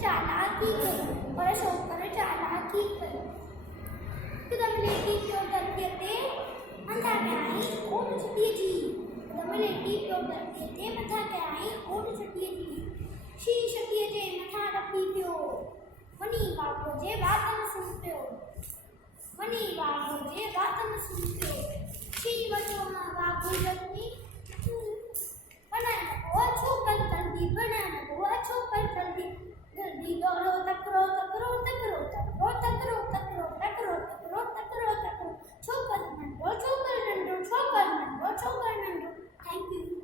चालाकी कई पर छोकर चालाकी कई कदमलेटी क्यों करके थे मथा के आई ओट छटिए जी कदमलेटी क्यों करके थे मथा के आई ओट छटिए जी शी छटिए जे मथा रपी पियो मनी बापो जे बात न सुनते हो मनी बापो जे बात न सुनते हो शी बचो मां बापू जतनी बनाना वो छोकर जल्दी बनाना वो छोकर जल्दी जल्दी दौड़ो तकरो तकरो तकरो तकरो तकरो तकरो तकरो तकरो तकरो तकरो छोकर नंदो छोकर नंदो छोकर नंदो छोकर नंदो थैंक यू।